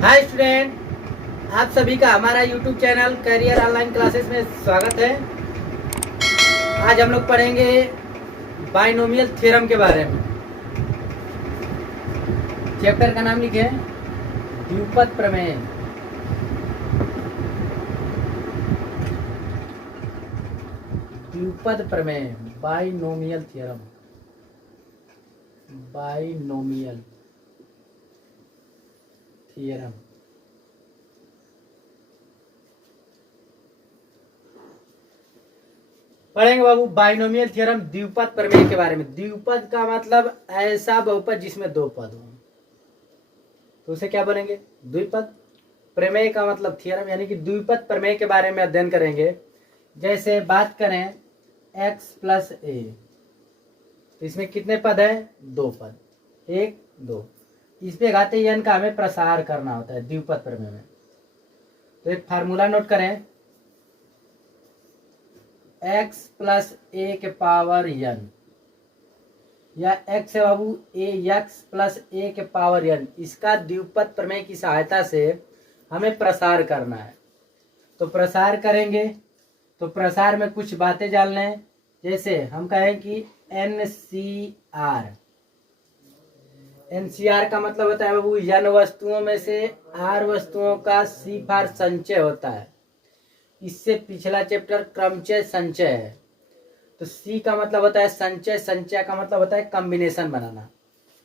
Hi student, आप सभी का हमारा YouTube channel career online classes में स्वागत है। आज हम लोग पढ़ेंगे बाइनोमियल थ्योरम के बारे में। चैप्टर का नाम लिखे द्विपद प्रमेय। द्विपद प्रमेय, बाइनोमियल थ्योरम। बाइनोमियल थ्योरम पढ़ेंगे बाबू। बाइनोमियल थ्योरम द्विपद प्रमेय के बारे में। द्विपद का मतलब ऐसा बहुपद जिसमें दो पद हो, तो उसे क्या बोलेंगे? द्विपद। प्रमेय का मतलब थ्योरम, यानी कि द्विपद प्रमेय के बारे में अध्ययन करेंगे। जैसे बात करें x प्लस ए, तो इसमें कितने पद है? दो पद, एक दो। इसमें घातीय n का हमें प्रसार करना होता है द्विपद प्रमेय में। तो एक फार्मूला नोट करें, x प्लस ए के पावर n, या x है बाबू ए, x प्लस ए के पावर n। इसका द्विपद प्रमेय की सहायता से हमें प्रसार करना है। तो प्रसार करेंगे तो प्रसार में कुछ बातें जान लें। जैसे हम कहें कि NCR, NCR का मतलब होता है बाबू n वस्तुओं में से r वस्तुओं का C फार संचय होता है। इससे पिछला चैप्टर क्रमचय संचय है। तो C का मतलब होता है संचय, संचय का मतलब होता है कॉम्बिनेशन बनाना।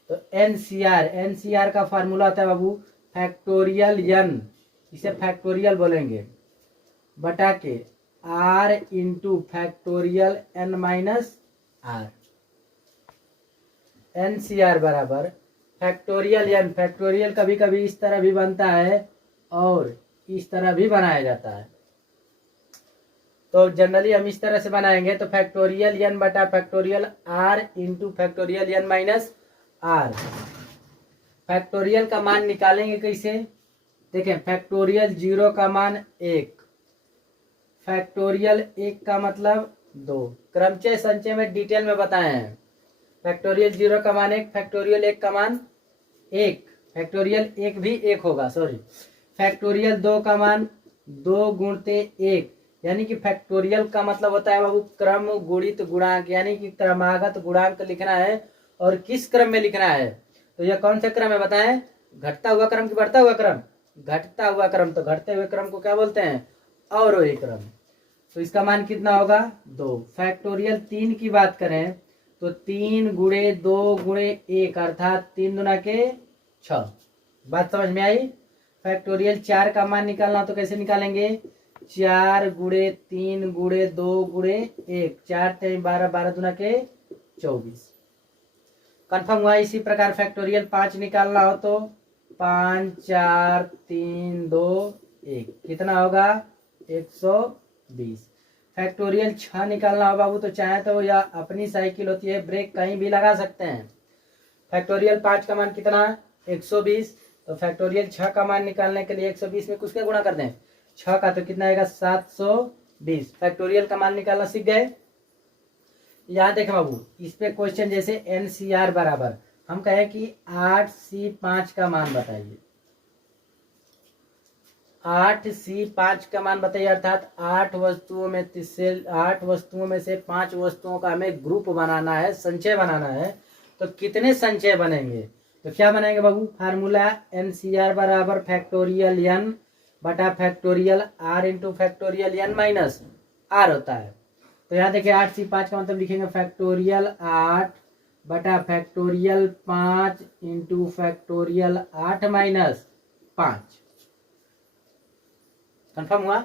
तो NCR का फार्मूला होता है बाबू फैक्टोरियल n, इसे फैक्टोरियल बोलेंगे, बटा के r into factorial n minus r। NCR बराबर फैक्टोरियल n। फैक्टोरियल कभी कभी इस तरह भी बनता है और इस तरह भी बनाया जाता है। तो जनरली हम इस तरह से बनाएंगे, तो फैक्टोरियल n बटा factorial r into factorial n minus r। Factorial का मान निकालेंगे कैसे? देखें, फैक्टोरियल 0 का मान 1, फैक्टोरियल 1 का मतलब 2। क्रमचय संचय में डिटेल में बताए हैं। फैक्टोरियल 0 का मान 1, फैक्टोरियल 1 का मान 1, फैक्टोरियल 1 भी 1 होगा, सॉरी। फैक्टोरियल 2 का मान 2 गुणते 1, यानी कि फैक्टोरियल का मतलब होता है बाबू क्रम गुणित गुणांक, यानी कि क्रमागत गुणांक लिखना है। और किस क्रम में लिखना है? तो यह कौन सा क्रम है बताएं? घटता हुआ क्रम कि बढ़ता हुआ क्रम? घटता हुआ क्रम। तो घटते हुए क्रम को क्या बोलते हैं? अवरोही क्रम। तो इसका मान कितना होगा? 2। फैक्टोरियल 3 की बात करें तो 3 गुणे 2 गुणे 1 अर्थात 3 दुना के 6। बात समझ में आई? फैक्टोरियल 4 का मान निकालना तो कैसे निकालेंगे? 4 गुणे 3 गुणे 2 गुणे 1, 4 3 12, 12 दुना के 24। कंफर्म हुआ? इसी प्रकार फैक्टोरियल 5 निकालना हो तो 5 4 3 2 1, कितना होगा? 120। फैक्टोरियल 6 निकालना हो बाबू, तो चाहे तो या अपनी साइकिल होती है, ब्रेक कहीं भी लगा सकते हैं। फैक्टोरियल 5 का मान कितना? 120। तो फैक्टोरियल 6 का मान निकालने के लिए 120 में कुछ का गुणा कर दें 6 का, तो कितना आएगा? 720। फैक्टोरियल का मान निकालना सीख गए। यहाँ देखें बाबू, इस पे क्वेश्चन जैसे NCR बराबर हम कहें कि 8C5 का मान बताइए। 8C5 का मान बताइए, अर्थात 8 वस्तुओं में से 5 वस्तुओं का हमें ग्रुप बनाना है, संचय बनाना है। तो कितने संचय बनेंगे? तो क्या बनाएंगे बाबू? फार्मूला NCR बराबर फैक्टोरियल n बटा factorial r into factorial n minus r होता है। तो यहाँ देखिए 8C5 का मतलब लिखेंगे फैक्टोरियल 8 बटा factorial 5 into factorial 8 minus 5। Confirm हुआ?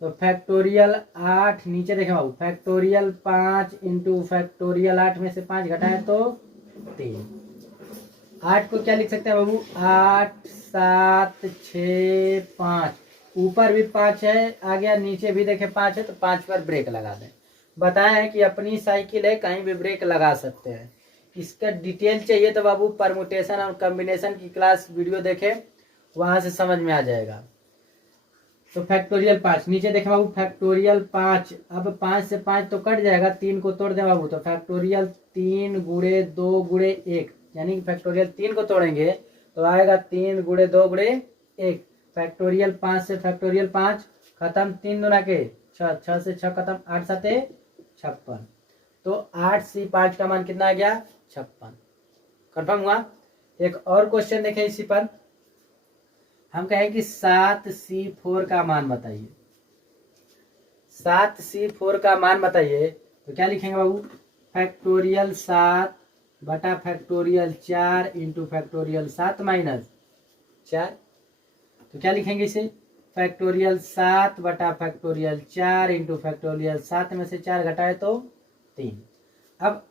तो फैक्टोरियल 8 नीचे देखें बाबू, फैक्टोरियल 5 इंटू फैक्टोरियल 8 में से 5 घटाए तो 3। 8 को क्या लिख सकते हैं बाबू? 8 7 6 5, ऊपर भी 5 है आ गया, नीचे भी देखें 5 है, तो 5 पर ब्रेक लगा दें। बताया है कि अपनी साइकिल है, कहीं भी ब्रेक लगा सकते हैं। इसका डिटेल चाहिए तो बाबू परमुटेशन और कॉम्बिनेशन की क्लास वीडियो देखें, वहां से समझ में आ जाएगा। तो फैक्टोरियल 5 नीचे देखें बाबू, फैक्टोरियल 5, अब 5 से 5 तो कट जाएगा, 3 को तोड़ दें बाबू, तो फैक्टोरियल 3 गुणे 2 गुणे 1, यानी कि फैक्टोरियल 3 को तोड़ेंगे तो आएगा 3 गुणे 2 गुणे 1, फैक्टोरियल 5 से फैक्टोरियल 5 खत्म, 3 दूना के 6, 6 से 6 खत्म, 8 7 56। तो 8C5 का मान कितना आ गया 56। कंफर्म हुआ। एक और क्वेश्चन देखें इसी पर, हम कहें कि 7C4 का मान बताइए। 7C4 का मान बताइए तो क्या लिखेंगे बाबू, फैक्टोरियल 7 बटा फैक्टोरियल 4 इंटू फैक्टोरियल 7 माइनस 4। तो क्या लिखेंगे इसे, फैक्टोरियल 7 बटा फैक्टोरियल 4 इंटू फैक्टोरियल 7 में से 4 घटाए तो 3। अब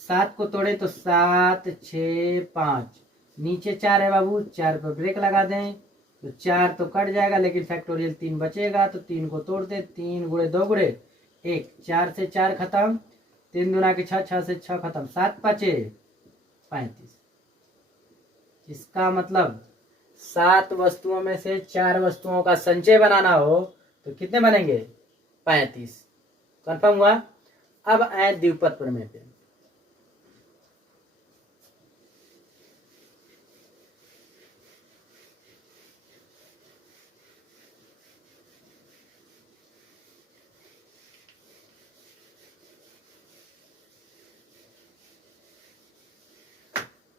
7 को तोड़े तो 7 6 5, नीचे 4 है बाबू, 4 पर ब्रेक लगा दें तो 4 तो कट जाएगा, लेकिन फैक्टोरियल 3 बचेगा, तो 3 को तोड़ दे, 3 गुणे 2 गुणे 1, 4 से 4 खत्म, 3 दूना के 6, 6 से 6 खत्म, 7 5 35। इसका मतलब 7 वस्तुओं में से 4 वस्तुओं का संचय बनाना हो तो कितने बनेंगे 35। कंफर्म हुआ। अब आए द्विपद प्रमेय पे।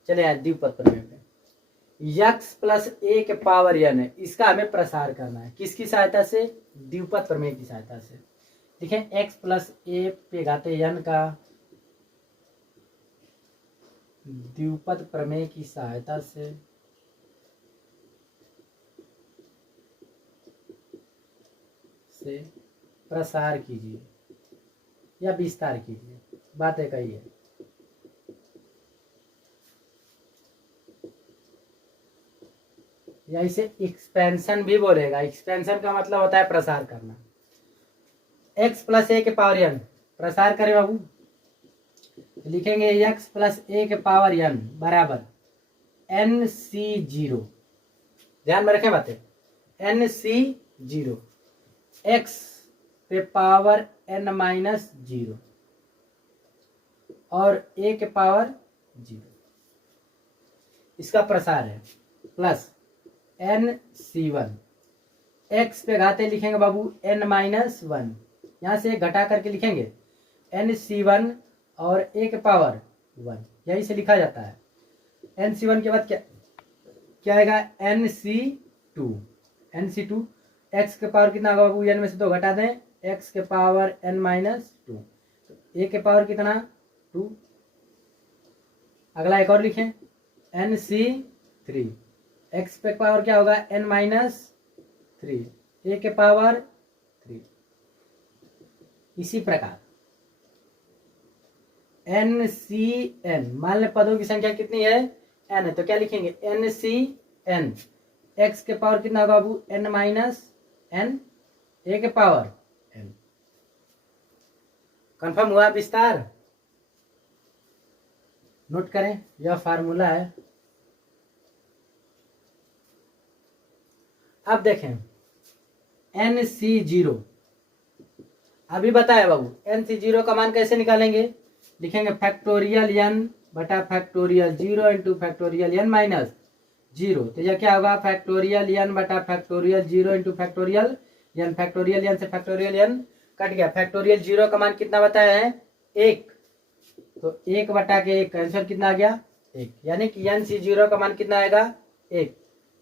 चले आए द्विपद प्रमेय पे। यक्स प्लस ए के पावर n है, इसका हमें प्रसार करना है, किसकी सहायता से, द्विपद प्रमेय की सहायता से। देखें x प्लस ए पे घाते n का द्विपद प्रमेय की सहायता से प्रसार कीजिए या विस्तार कीजिए, बात एक ही है। या इसे एक्सपेंशन भी बोलेगा। एक्सपेंशन का मतलब होता है प्रसार करना। x प्लस ए के पावर n प्रसार करें बाबू, लिखेंगे x प्लस ए के पावर n बराबर NC0। ध्यान में रखें बातें, NC0 x पे पावर n माइनस 0 और a के पावर 0, इसका प्रसार है, प्लस NC1 x पे घाते लिखेंगे बाबू n माइनस 1, यहां से घटा करके लिखेंगे NC1 और a के पावर 1, यही से लिखा जाता है। NC1 के बाद क्या आएगा NC2। NC2 x के पावर कितना होगा बाबू, n में से 2 घटा दें, x के पावर n माइनस 2, तो a के पावर कितना 2। अगला एक और लिखें NC3, x पे पावर क्या होगा n माइनस 3, a के पावर 3। इसी प्रकार NCN, मान लें पदों की संख्या कितनी है n है, तो क्या लिखेंगे NCN, x के पावर कितना होगा बाबू n माइनस n, a के पावर n। कंफर्म हुआ विस्तार। नोट करें, यह फार्मूला है। अब देखें NC0, अभी बताया बाबू NC0 का मान कैसे निकालेंगे, लिखेंगे फैक्टोरियल n बटा factorial 0 into factorial n minus 0। तो यह क्या होगा, फैक्टोरियल n बटा factorial 0 into factorial n, factorial n से फैक्टोरियल n कट गया, फैक्टोरियल 0 का मान कितना बताया है 1, तो 1 बटा के 1 आंसर कितना आ गया 1, यानी कि NC0 का मान कितना आएगा 1।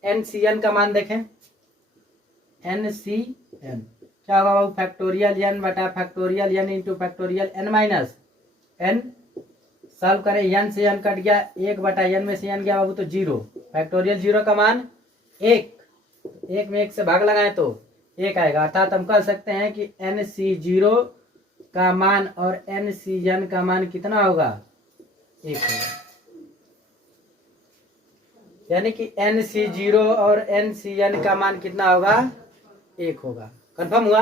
NCN का मान देखें, NCN क्या होगा बाबू, फैक्टोरियल n बटा factorial n into factorial n minus n। Solve करें, n से n कट गया, 1 बटा n में से n गया बाबू तो 0, फैक्टोरियल 0 का मान 1, 1 में 1 से भाग लगाएं तो 1 आएगा, अर्थात हम कह सकते हैं कि NC0 का मान और NCN का मान कितना होगा 1 होगा, यानी कि NC0 और NCN का मान कितना होगा 1 होगा। कंफर्म हुआ।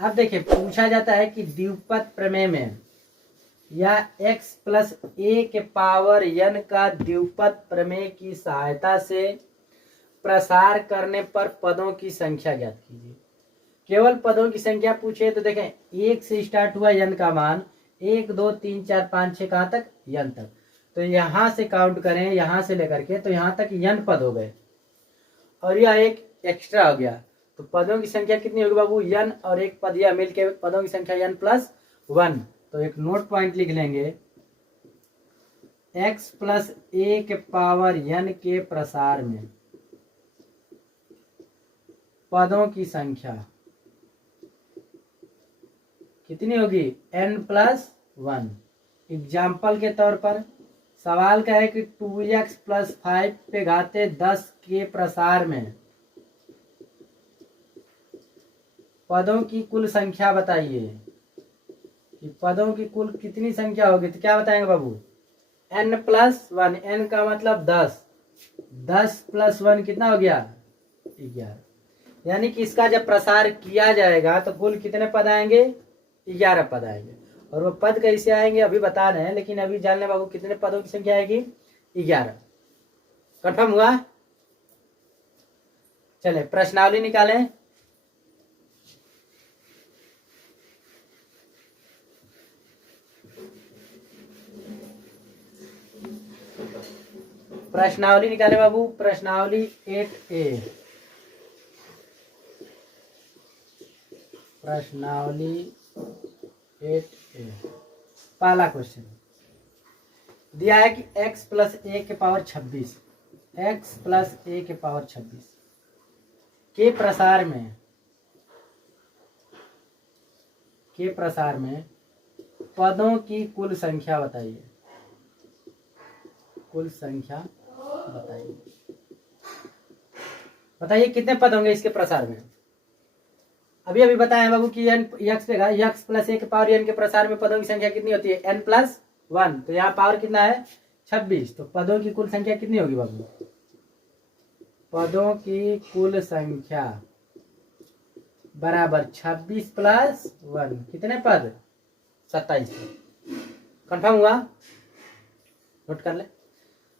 अब देखिए पूछा जाता है कि द्विपद प्रमेय में या x प्लस ए के पावर n का द्विपद प्रमेय की सहायता से प्रसार करने पर पदों की संख्या ज्ञात कीजिए। केवल पदों की संख्या पूछे तो देखें 1 से स्टार्ट हुआ n का मान, 1 2 3 4 5 6 कहाँ तक, n तक। तो यहाँ से काउंट करें, यहाँ से लेकर के तो यहाँ तक n पद हो गए और यह एक एक्स्ट्रा हो गया। तो पदों की संख्या कितनी होगी बाबू, n और एक पद यह मिलके पदों की संख्या n+1। तो एक नोट पॉइंट लिख लेंगे, x + a के पावर n के प्रसार में पदों की संख्या कितनी होगी, n+1। एग्जाम्पल के तौर पर सवाल का है कि 2x + 5 पे घाते 10 के प्रसार में पदों की कुल संख्या बताइए कि पदों की कुल कितनी संख्या होगी। तो क्या बताएंगे बाबू, n+1, n का मतलब 10, 10 + 1 कितना हो गया, 11। यानी कि इसका जब प्रसार किया जाएगा तो कुल कितने पद आएंगे, 11 पद आएंगे। और वो पद कैसे आएंगे अभी बता रहे हैं, लेकिन अभी जान ले बाबू कितने पदों की संख्या आएगी, 11। कंफर्म हुआ। चले प्रश्नावली निकालें। प्रश्नावली निकाले बाबू, प्रश्नावली 8A, प्रश्नावली 8A। पहला क्वेश्चन दिया है कि x + a के पावर 26, x + a के पावर 26 के प्रसार में पदों की कुल संख्या बताइए, कुल संख्या बताइए कितने पद होंगे इसके प्रसार में। अभी बताया बाबू कि x + a के पावर n के प्रसार में पदों की संख्या कितनी होती है, n+1। तो यहाँ पावर कितना है, 26। तो पदों की कुल संख्या कितनी होगी बाबू, पदों की कुल संख्या बराबर 26 + 1 कितने पद, 27 पद। कंफर्म हुआ, नोट कर ले।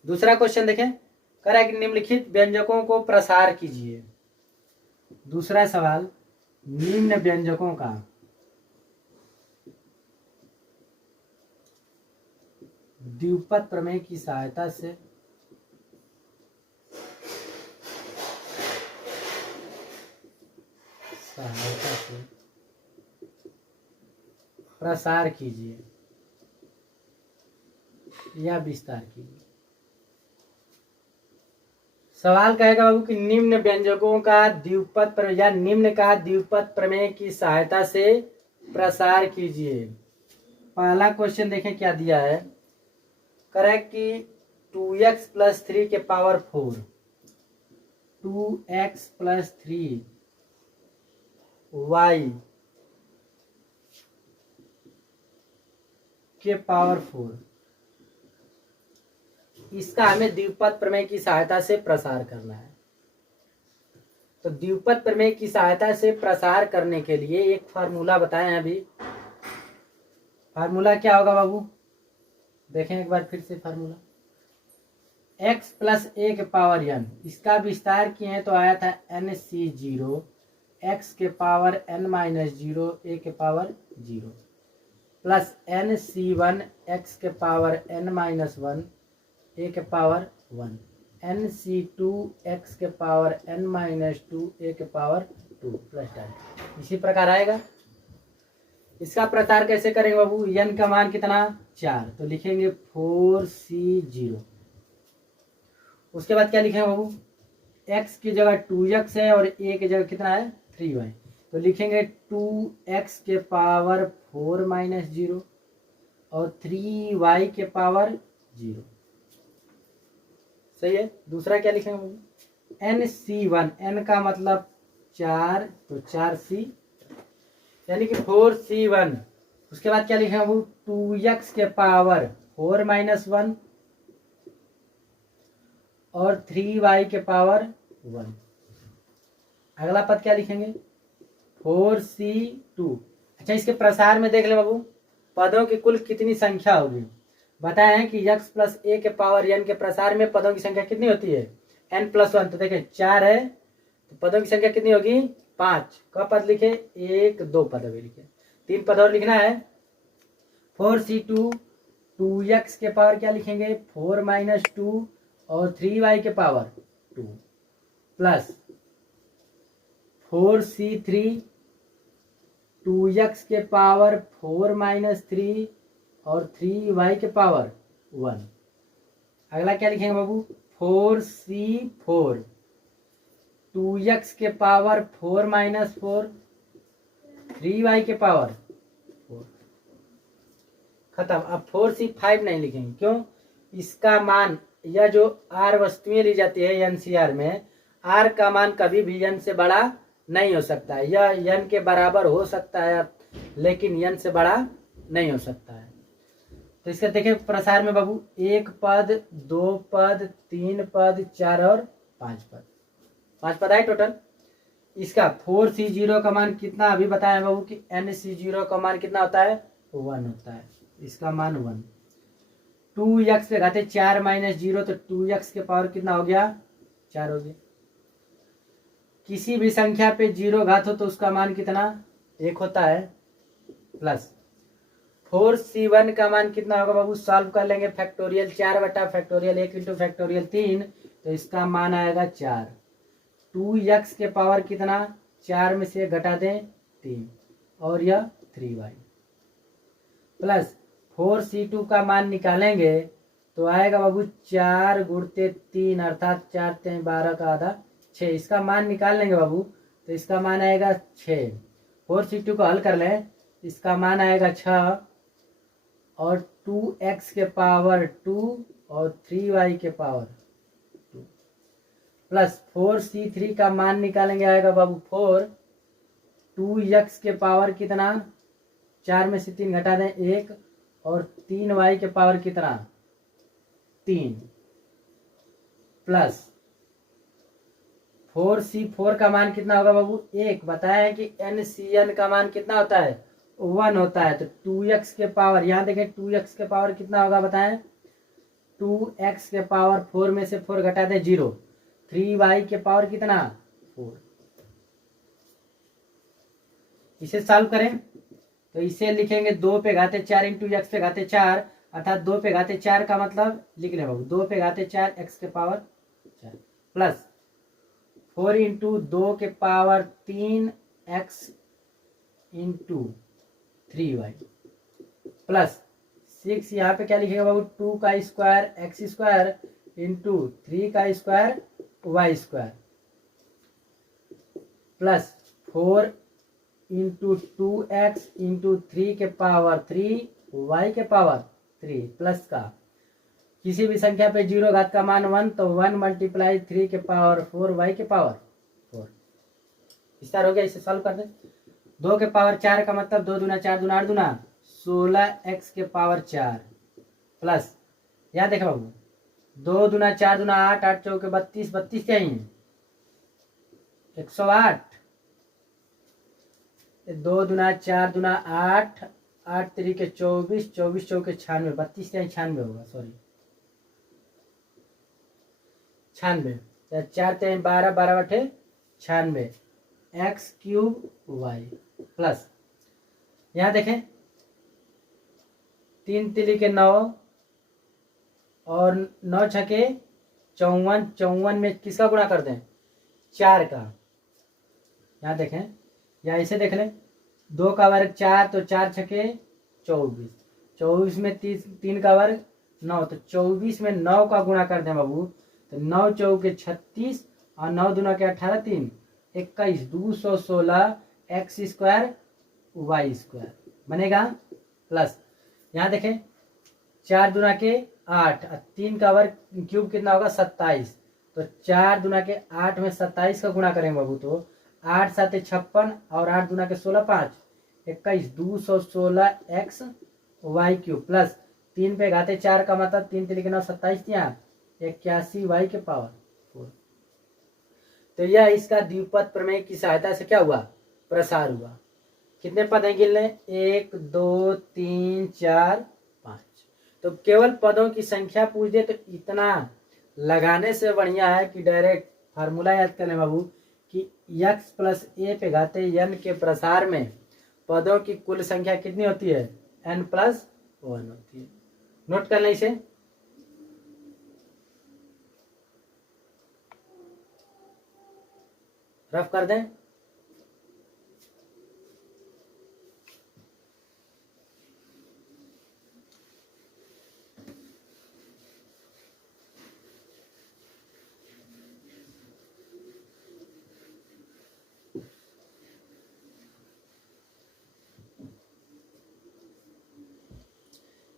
दूसरा क्वेश्चन देखें, कह रहा है कि निम्नलिखित व्यंजकों को प्रसार कीजिए। दूसरा सवाल, निम्न व्यंजकों का द्विपद प्रमेय की सहायता से प्रसार कीजिए या विस्तार कीजिए। सवाल कहेगा बाबू कि निम्न व्यंजकों का द्विपद प्रमेय या निम्न का द्विपद प्रमेय की सहायता से प्रसार कीजिए। पहला क्वेश्चन देखें क्या दिया है, करेक्ट कि 2x + 3 के पावर 4, 2x + 3 y के पावर 4, इसका हमें द्विपद प्रमेय की सहायता से प्रसार करना है। तो द्विपद प्रमेय की सहायता से प्रसार करने के लिए एक फार्मूला बताए हैं। अभी फार्मूला क्या होगा बाबू, देखें एक बार फिर से फार्मूला, x + a के पावर n, इसका विस्तार किए हैं तो आया था nc0, x के पावर n-0 a के पावर 0 प्लस nc1 x के पावर n-1 a के पावर 1, nc2 x के पावर n-2 a के पावर 2 प्लस 10। इसी प्रकार आएगा। इसका प्रसार कैसे करेंगे बाबू, n का मान कितना, 4, तो लिखेंगे 4c0। उसके बाद क्या लिखेंगे बाबू, x की जगह 2x है और a की जगह कितना है, 3y, तो लिखेंगे 2x के पावर 4-0 और 3y के पावर 0। सही है। दूसरा क्या लिखेंगे बाबू, nc1, n का मतलब 4, तो 4c यानी कि 4c1। उसके बाद क्या लिखेंगे बाबू, 2x के पावर 4-1 और 3y के पावर 1। अगला पद क्या लिखेंगे, 4c2। अच्छा, इसके प्रसार में देख ले बाबू पदों की कुल कितनी संख्या होगी। बताया है कि x + a के पावर n के प्रसार में पदों की संख्या कितनी होती है, n+1। तो देखें 4 है तो पदों की संख्या कितनी होगी, 5। कब पद लिखे, 1 2 पद अभी लिखे, 3 पद और लिखना है। 4c2 2x के पावर क्या लिखेंगे 4 - 2 और 3y के पावर 2 प्लस 4c3 2x के पावर 4 - 3 और 3y के पावर 1। अगला क्या लिखेंगे बाबू 4c4 2x के पावर 4 - 4 3y के पावर 4। खत्म। अब 4c5 नहीं लिखेंगे, क्यों? इसका मान, यह जो r वस्तुएं ली जाती है एनसीआर में, r का मान कभी भी n से बड़ा नहीं हो सकता है। यह n के बराबर हो सकता है लेकिन n से बड़ा नहीं हो सकता है। तो इसका देखिए प्रसार में बाबू 1 पद 2 पद 3 पद 4 और 5 पद, 5 पद आए टोटल। इसका 4c0 का मान कितना अभी बताया बाबू कि nc0 का मान कितना होता है 1 होता है, इसका मान 1। 2x पे घाते 4 - 0 तो 2x के पावर कितना हो गया 4 हो गया। किसी भी संख्या पे 0 घात हो तो उसका मान कितना 1 होता है। प्लस 4c1 का मान कितना होगा बाबू, सॉल्व कर लेंगे फैक्टोरियल 4 बटा फैक्टोरियल 1 इंटू फैक्टोरियल 3, तो इसका मान आएगा 4। 2x के पावर कितना 4 में से घटा दें 3 और यह 3y प्लस 4c2 का मान निकालेंगे तो आएगा बाबू 4 गुणते 3 अर्थात 4 3 12 का आधा 6। इसका मान निकाल लेंगे बाबू तो इसका मान आएगा 6। 4c2 को हल कर लें, इसका मान आएगा 6 और 2x के पावर 2 और 3y के पावर 2 प्लस 4c3 का मान निकालेंगे आएगा बाबू 4। 2x के पावर कितना 4 में से 3 घटा दें 1 और 3y के पावर कितना 3 प्लस 4c4 का मान कितना होगा बाबू 1। बताया है कि NCN का मान कितना होता है 1 होता है। तो 2x के पावर, यहाँ देखें 2x के पावर कितना होगा बताएं, 2x के पावर 4 में से 4 घटा दें 0, 3y के पावर कितना 4। इसे सॉल्व करें तो इसे लिखेंगे 2 पे घाते 4 इंटू x पे घाते 4 अर्थात 2 पे घाते 4 का मतलब लिख लें बाबू 2 पे घाते 4 x के पावर 4 प्लस 4 इंटू 2 के power 3 x into 3y plus 6 यहाँ पे क्या लिखेगा बाबू 2 का स्क्वायर x स्क्वायर इंटू 3 का square y square plus 4 into 2x into 3 के पावर 3 y के पावर 3 प्लस का किसी भी संख्या पे 0 घात का मान 1 तो 1 मल्टीप्लाई 3 के पावर 4 y के पावर 4। विस्तार हो गया, इसे सॉल्व कर दें। 2 के पावर 4 का मतलब 2 दूना 4 दूना 8 दूना 16x के पावर 4 प्लस यहाँ देखो बाबू 2 दूना 4 दूना 8 8 चौके 32 32 क्या ही 108। 2 दूना 4 दूना 8 8 तरीके 24 24 चौके 96 32 क्या 96 होगा, सॉरी 96। 4 3 12 12 बटे 96 एक्स क्यूब वाई प्लस यहाँ देखें 3 तिली के 9 और 9 छके 54 54 में किसका गुणा कर दें 4 का। यहाँ देखें या इसे देख लें 2 का वर्ग 4 तो 4 छके 24 24 में 3 का वर्ग 9 तो 24 में 9 का गुणा कर दें बाबू तो 9 चौके 36 और 9 दूना के 18 3 21 216 एक्स स्क्वायर वाई स्क्वायर बनेगा प्लस यहाँ देखें 4 दूना के 8 3 का वर्ग क्यूब कितना होगा 27 तो 4 दूना के 8 में 27 का गुणा करेंगे बाबू तो 8 7 56 और 8 दूना के 16 5 21 216 एक्स वाई क्यूब प्लस 3 पे घाते 4 का मतलब 3 3 के 9 27 यहाँ 81 वाई के पावर 4। तो यह इसका द्विपद प्रमेय की सहायता से क्या हुआ प्रसार हुआ। कितने पद हैं गिन लें 1 2 3 4 5। तो केवल पदों की संख्या पूछ दे तो इतना लगाने से बढ़िया है कि डायरेक्ट फार्मूला याद कर लें बाबू कि x प्लस ए पे घाते n के प्रसार में पदों की कुल संख्या कितनी होती है n प्लस 1 होती है। नोट कर लें इसे। रफ कर दें।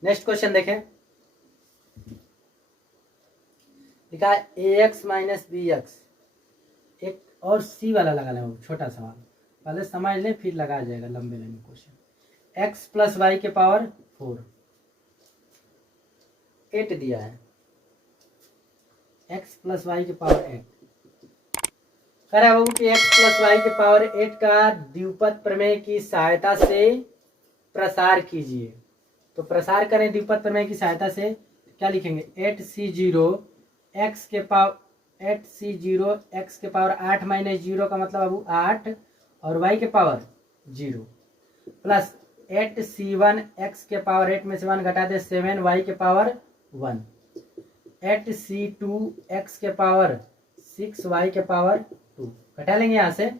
नेक्स्ट क्वेश्चन देखें। लिखा है ax माइनस बी एक्स। एक और सी वाला लगा लें, छोटा सवाल पहले समझ लें फिर लगाया जाएगा लंबे लंबे क्वेश्चन। x प्लस वाई के पावर 4 8 दिया है। x प्लस वाई के पावर 8 कह रहा है बाबू कि x प्लस वाई के पावर 8 का द्विपद प्रमेय की सहायता से प्रसार कीजिए। तो प्रसार करें द्विपद प्रमेय की सहायता से, क्या लिखेंगे 8c0 x के पावर 8c0 x के पावर 8 माइनस 0 का मतलब बाबू 8 और y के पावर 0 प्लस 8c1 x के पावर 8 में से 1 घटा दे 7 y के पावर 1 8c2 x के पावर 6 y के पावर 2 घटा लेंगे यहाँ से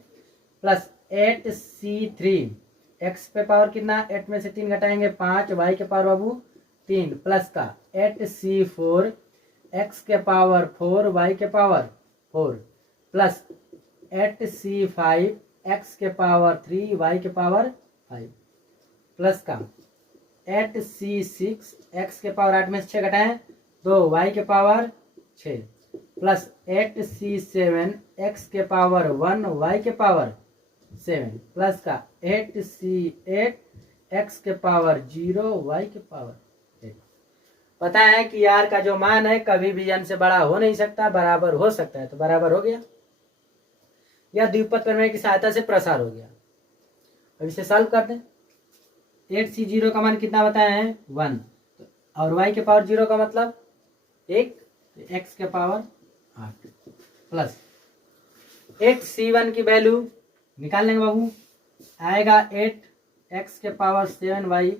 प्लस 8c3 x पे पावर कितना 8 में से 3 घटाएंगे 5 y के पावर बाबू 3 प्लस का 8c4 x के पावर 4 y के पावर 4 प्लस 8c5 x के पावर 3 y के पावर 5 प्लस का 8c6 x के पावर 8 में से 6 घटाएं 2 y के पावर 6 प्लस 8c7 x के पावर 1 y के पावर 7 प्लस का 8c8 x के पावर 0 y के पावर 8। पता है कि यार का जो मान है कभी भी n से बड़ा हो नहीं सकता, बराबर हो सकता है, तो बराबर हो गया। यह द्विपद प्रमेय की सहायता से प्रसार हो गया। अब इसे सॉल्व कर दें। 8c0 का मान कितना बताया है 1 और y के पावर 0 का मतलब 1, x के पावर 8 प्लस 8c1 की वैल्यू निकाल लेंगे बाबू, आएगा 8 x के पावर 7 y।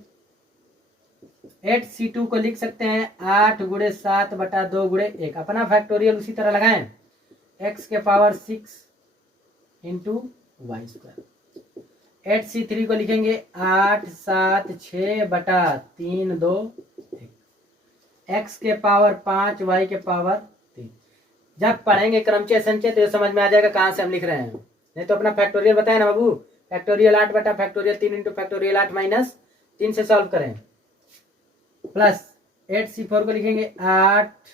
8c2 को लिख सकते हैं 8 गुणे 7 बटा 2 गुणे 1। अपना फैक्टोरियल उसी तरह लगाएं, x के power 6 into Y square. 8c3 को लिखेंगे 8 7 6 बटा 3 2 1। x के पावर 5 y के पावर 3। जब पढ़ेंगे क्रमचय संचय तो समझ में आ जाएगा कहाँ से हम लिख रहे हैं। नहीं तो अपना फैक्टोरियल बताए ना बाबू, फैक्टोरियल 8 बटा फैक्टोरियल 3 इंटू फैक्टोरियल 8 माइनस 3 से सॉल्व करें प्लस 8c4 को लिखेंगे 8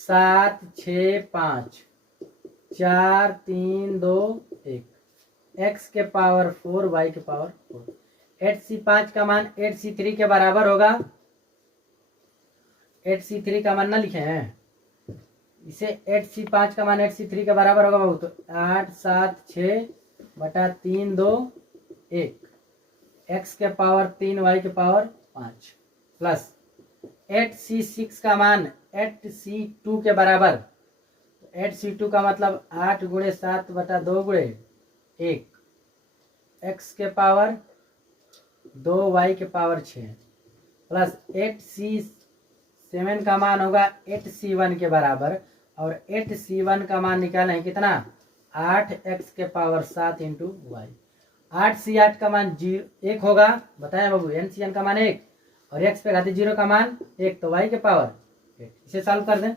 7 6 5 4 3 2 1 x के पावर 4 y के पावर 4। 8c5 का मान 8c3 के बराबर होगा। 8c3 का मान ना लिखे हैं इसे, 8c5 का मान 8c3 के बराबर होगा बाबू। तो 8 7 6 बटा 3 2 1 x के पावर 3 y के पावर 5 प्लस 8c6 का मान 8c2 के बराबर। 8c2 का मतलब 8 गुणे 7 बटा 2 गुणे 1 x के पावर 2 y के पावर 6 प्लस 8c7 का मान होगा 8c1 के बराबर और 8c1 का मान निकालना है कितना 8x के पावर 7 इंटू वाई। 8c8 का मान 1 होगा बताया बाबू, nCn का मान 1 और x पे घाते 0 का मान 1 तो y के पावर 8। इसे सॉल्व कर दें।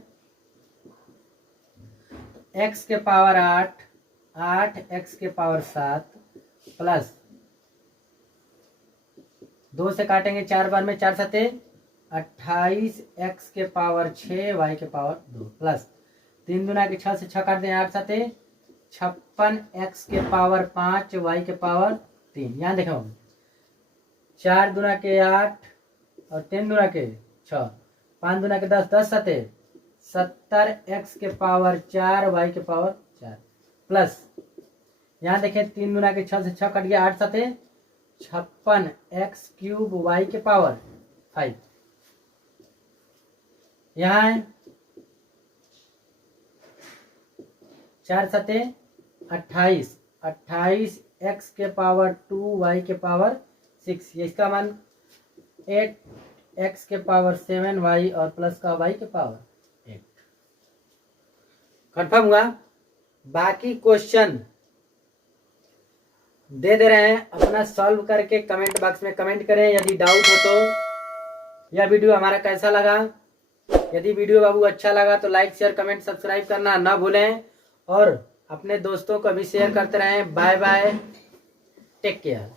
x के पावर 8 8x के पावर 7 प्लस 2 से काटेंगे 4 बार में 4 सते 28 x के पावर 6 y के पावर 2 प्लस 3 दूना के 6 से 6 काट दें 8 सते 56 x के पावर 5 y के पावर 3। यहाँ देखो 4 दूना के 8 और 3 दूना के 6 5 दूना के 10 10 सते 70 x के पावर 4 y के पावर 4 प्लस यहाँ देखें 3 दूना के 6 से 6 कट गया 8 सते 56 x क्यूब y के पावर 5। यहाँ है 4 सते 28 28 x के पावर 2 y के पावर 6। ये इसका मान 8x के पावर 7y और प्लस का y के पावर 8। कंफर्म हुआ। बाकी क्वेश्चन दे रहे हैं, अपना सॉल्व करके कमेंट बॉक्स में कमेंट करें। यदि डाउट हो तो यह वीडियो हमारा कैसा लगा, यदि वीडियो बाबू अच्छा लगा तो लाइक शेयर कमेंट सब्सक्राइब करना ना भूलें और अपने दोस्तों को भी शेयर करते रहें। Bye bye, take care.